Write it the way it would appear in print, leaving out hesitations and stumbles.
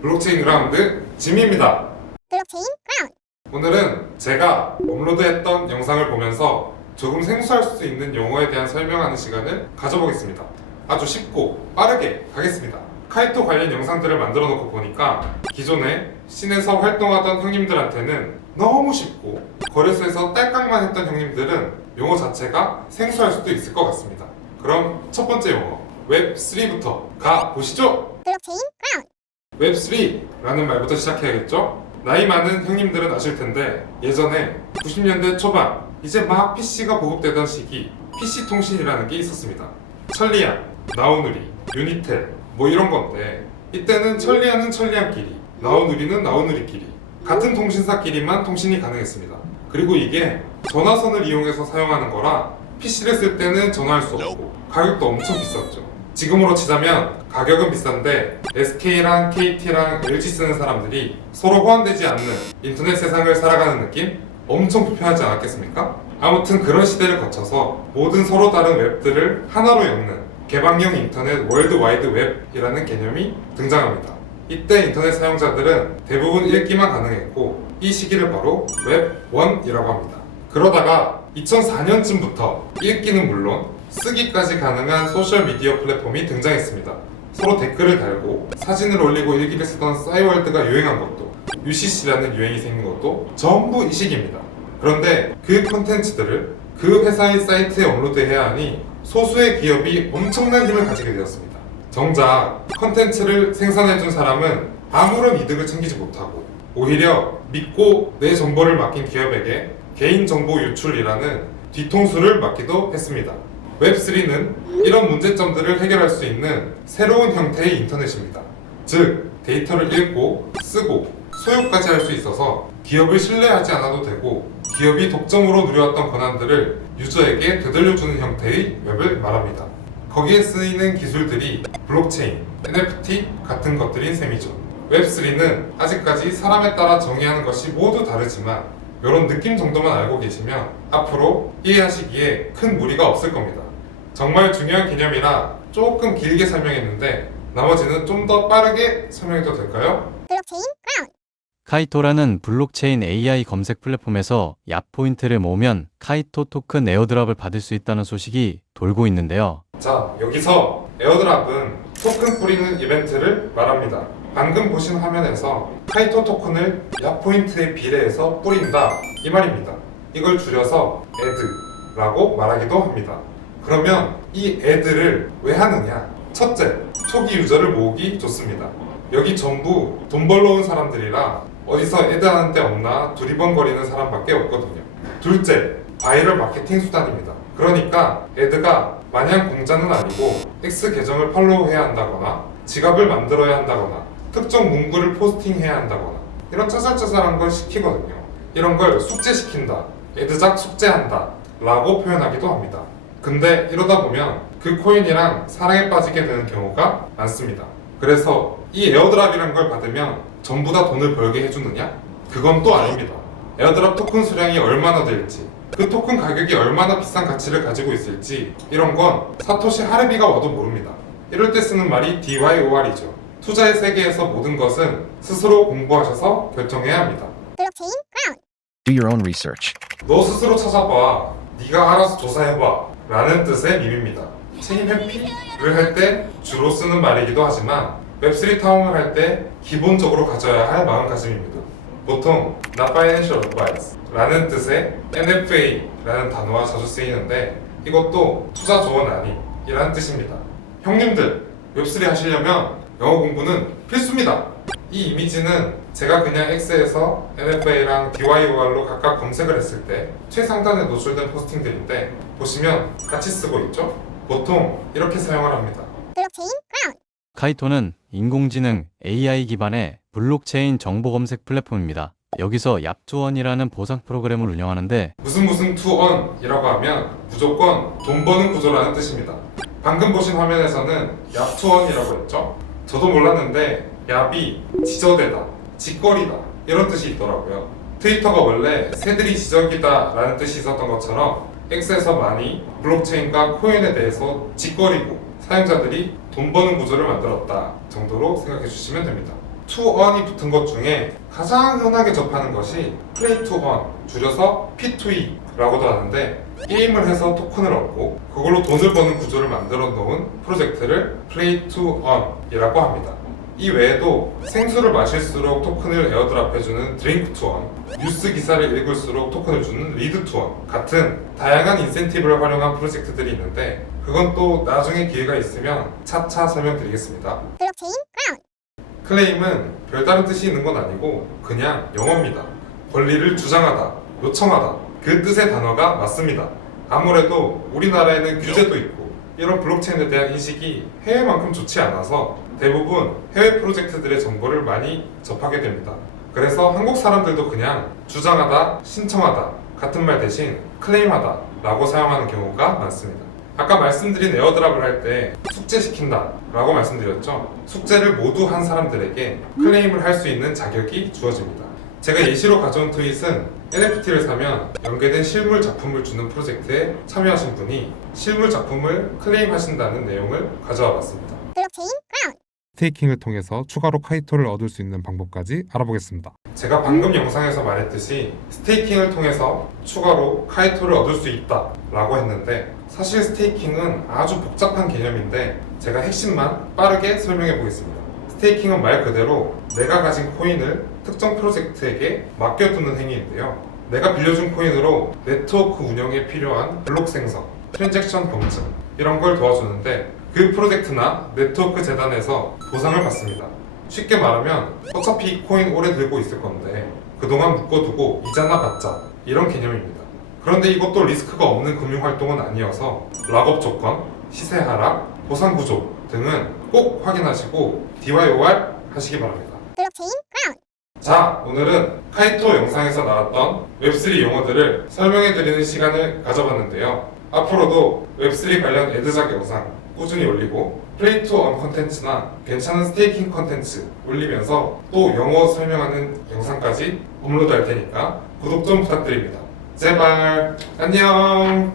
블록체인 그라운드 짐입니다. 블록체인 그라운드. 오늘은 제가 업로드했던 영상을 보면서 조금 생소할 수 있는 용어에 대한 설명하는 시간을 가져보겠습니다. 아주 쉽고 빠르게 가겠습니다. 카이토 관련 영상들을 만들어 놓고 보니까 기존에 씬에서 활동하던 형님들한테는 너무 쉽고 거래소에서 딸깍만 했던 형님들은 용어 자체가 생소할 수도 있을 것 같습니다. 그럼 첫 번째 용어 웹3부터 가보시죠. 블록체인 그라운드. 웹3라는 말부터 시작해야겠죠? 나이 많은 형님들은 아실 텐데 예전에 90년대 초반 이제 막 PC가 보급되던 시기 PC통신이라는 게 있었습니다. 천리안, 나우누리, 유니텔 뭐 이런 건데 이때는 천리안은 천리안끼리, 나우누리는 나우누리끼리 같은 통신사끼리만 통신이 가능했습니다. 그리고 이게 전화선을 이용해서 사용하는 거라 PC를 쓸 때는 전화할 수 없고 가격도 엄청 비쌌죠. 지금으로 치자면 가격은 비싼데 SK랑 KT랑 LG 쓰는 사람들이 서로 호환되지 않는 인터넷 세상을 살아가는 느낌? 엄청 불편하지 않았겠습니까? 아무튼 그런 시대를 거쳐서 모든 서로 다른 웹들을 하나로 엮는 개방형 인터넷 월드 와이드 웹이라는 개념이 등장합니다. 이때 인터넷 사용자들은 대부분 읽기만 가능했고 이 시기를 바로 웹 1이라고 합니다. 그러다가 2004년쯤부터 읽기는 물론 쓰기까지 가능한 소셜미디어 플랫폼이 등장했습니다. 서로 댓글을 달고 사진을 올리고 일기를 쓰던 싸이월드가 유행한 것도 UCC라는 유행이 생긴 것도 전부 이 시기입니다. 그런데 그 콘텐츠들을 그 회사의 사이트에 업로드해야 하니 소수의 기업이 엄청난 힘을 가지게 되었습니다. 정작 콘텐츠를 생산해준 사람은 아무런 이득을 챙기지 못하고 오히려 믿고 내 정보를 맡긴 기업에게 개인정보 유출이라는 뒤통수를 맞기도 했습니다. 웹3는 이런 문제점들을 해결할 수 있는 새로운 형태의 인터넷입니다. 즉, 데이터를 읽고, 쓰고, 소유까지 할 수 있어서 기업을 신뢰하지 않아도 되고 기업이 독점으로 누려왔던 권한들을 유저에게 되돌려주는 형태의 웹을 말합니다. 거기에 쓰이는 기술들이 블록체인, NFT 같은 것들인 셈이죠. 웹3는 아직까지 사람에 따라 정의하는 것이 모두 다르지만 이런 느낌 정도만 알고 계시면 앞으로 이해하시기에 큰 무리가 없을 겁니다. 정말 중요한 개념이라 조금 길게 설명했는데 나머지는 좀 더 빠르게 설명해도 될까요? 블록체인 그라운드. 카이토라는 블록체인 AI 검색 플랫폼에서 얍 포인트를 모으면 카이토 토큰 에어드랍을 받을 수 있다는 소식이 돌고 있는데요. 자, 여기서 에어드랍은 토큰 뿌리는 이벤트를 말합니다. 방금 보신 화면에서 카이토 토큰을 얍 포인트에 비례해서 뿌린다 이 말입니다. 이걸 줄여서 애드라고 말하기도 합니다. 그러면 이 애드를 왜 하느냐? 첫째, 초기 유저를 모으기 좋습니다. 여기 전부 돈 벌러 온 사람들이라 어디서 애드하는 데 없나 두리번거리는 사람밖에 없거든요. 둘째, 바이럴 마케팅 수단입니다. 그러니까 애드가 마냥 공짜는 아니고 X 계정을 팔로우해야 한다거나 지갑을 만들어야 한다거나 특정 문구를 포스팅해야 한다거나 이런 짜잘짜잘한 걸 시키거든요. 이런 걸 숙제시킨다, 애드작 숙제한다 라고 표현하기도 합니다. 근데 이러다 보면 그 코인이랑 사랑에 빠지게 되는 경우가 많습니다. 그래서 이 에어드랍이란 걸 받으면 전부 다 돈을 벌게 해주느냐? 그건 또 아닙니다. 에어드랍 토큰 수량이 얼마나 될지, 그 토큰 가격이 얼마나 비싼 가치를 가지고 있을지 이런 건 사토시 하르비가 와도 모릅니다. 이럴 때 쓰는 말이 DYOR이죠. 투자의 세계에서 모든 것은 스스로 공부하셔서 결정해야 합니다. 블록체인 그라운드. Do your own research. 너 스스로 찾아봐, 네가 알아서 조사해봐 라는 뜻의 밈입니다. 책임 회피를 할 때 주로 쓰는 말이기도 하지만 웹3 타운을 할 때 기본적으로 가져야 할 마음가짐입니다. 보통 Not Financial Advice 라는 뜻의 NFA 라는 단어가 자주 쓰이는데 이것도 투자 조언 아니라는 뜻입니다. 형님들, 웹3 하시려면 영어 공부는 필수입니다. 이 이미지는 제가 그냥 X에서 NFA랑 DYOR로 각각 검색을 했을 때 최상단에 노출된 포스팅들인데 보시면 같이 쓰고 있죠? 보통 이렇게 사용을 합니다. 블록체인 그라운드. 카이토는 인공지능 AI 기반의 블록체인 정보 검색 플랫폼입니다. 여기서 얍투원이라는 보상 프로그램을 운영하는데 무슨 투언이라고 하면 무조건 돈 버는 구조라는 뜻입니다. 방금 보신 화면에서는 얍투언이라고 했죠? 저도 몰랐는데 얍이 지저대다, 짓거리다 이런 뜻이 있더라고요. 트위터가 원래 새들이 지적이다 라는 뜻이 있었던 것처럼 X에서 많이 블록체인과 코인에 대해서 짓거리고 사용자들이 돈 버는 구조를 만들었다 정도로 생각해 주시면 됩니다. to earn이 붙은 것 중에 가장 흔하게 접하는 것이 play to earn, 줄여서 P2E라고도 하는데 게임을 해서 토큰을 얻고 그걸로 돈을 버는 구조를 만들어 놓은 프로젝트를 play to earn이라고 합니다. 이 외에도 생수를 마실수록 토큰을 에어드랍해주는 drink to earn, 뉴스 기사를 읽을수록 토큰을 주는 read to earn 같은 다양한 인센티브를 활용한 프로젝트들이 있는데 그건 또 나중에 기회가 있으면 차차 설명드리겠습니다. 블록체인 크라운. 클레임은 별다른 뜻이 있는 건 아니고 그냥 영어입니다. 권리를 주장하다, 요청하다 그 뜻의 단어가 맞습니다. 아무래도 우리나라에는 규제도 있고 이런 블록체인에 대한 인식이 해외만큼 좋지 않아서 대부분 해외 프로젝트들의 정보를 많이 접하게 됩니다. 그래서 한국 사람들도 그냥 주장하다, 신청하다 같은 말 대신 클레임하다 라고 사용하는 경우가 많습니다. 아까 말씀드린 에어드랍을 할 때 숙제시킨다 라고 말씀드렸죠. 숙제를 모두 한 사람들에게 클레임을 할 수 있는 자격이 주어집니다. 제가 예시로 가져온 트윗은 NFT를 사면 연계된 실물 작품을 주는 프로젝트에 참여하신 분이 실물 작품을 클레임하신다는 내용을 가져와 봤습니다. 블록체인 크라운. 스테이킹을 통해서 추가로 카이토를 얻을 수 있는 방법까지 알아보겠습니다. 제가 방금 영상에서 말했듯이 스테이킹을 통해서 추가로 카이토를 얻을 수 있다 라고 했는데 사실 스테이킹은 아주 복잡한 개념인데 제가 핵심만 빠르게 설명해 보겠습니다. 스테이킹은 말 그대로 내가 가진 코인을 특정 프로젝트에게 맡겨두는 행위인데요. 내가 빌려준 코인으로 네트워크 운영에 필요한 블록 생성, 트랜잭션 검증 이런 걸 도와주는데 그 프로젝트나 네트워크 재단에서 보상을 받습니다. 쉽게 말하면 어차피 이 코인 오래 들고 있을 건데 그동안 묶어두고 이자나 받자 이런 개념입니다. 그런데 이것도 리스크가 없는 금융활동은 아니어서 락업 조건, 시세 하락, 보상 구조 등은 꼭 확인하시고 DYOR 하시기 바랍니다. 블록체인 크라운. 자, 오늘은 카이토 영상에서 나왔던 웹3 용어들을 설명해드리는 시간을 가져봤는데요. 앞으로도 웹3 관련 애드작 영상 꾸준히 올리고 플레이 투 언 컨텐츠나 괜찮은 스테이킹 컨텐츠 올리면서 또 영어 설명하는 영상까지 업로드 할 테니까 구독 좀 부탁드립니다. 제발 안녕.